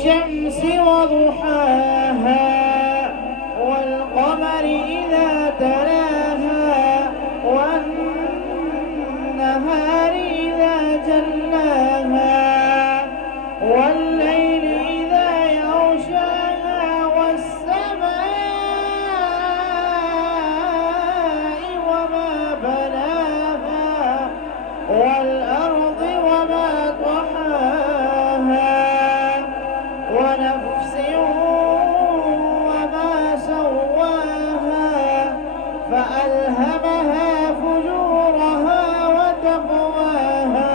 والشمس وضحاها والقمر إذا تلاها والنهار إذا جلاها والليل إذا يغشاها والسماء وما بناها والأرض وما طحاها ونفس وما سواها فألهمها فجورها وتقواها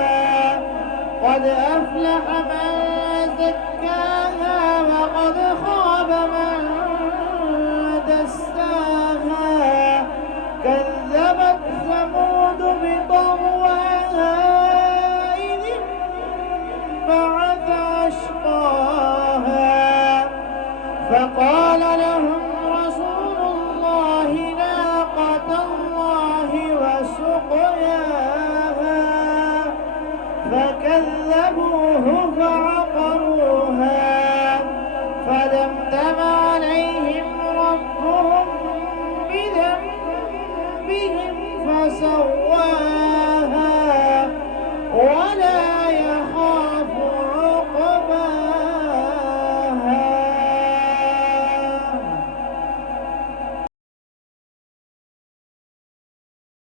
قد أفلح من زكاها وقد خاب من دساها كذبت ثمود بطغواها إذ انبعث أشقاها فقال لهم رسول الله ناقة الله وسقياها فكذبوه فعقروها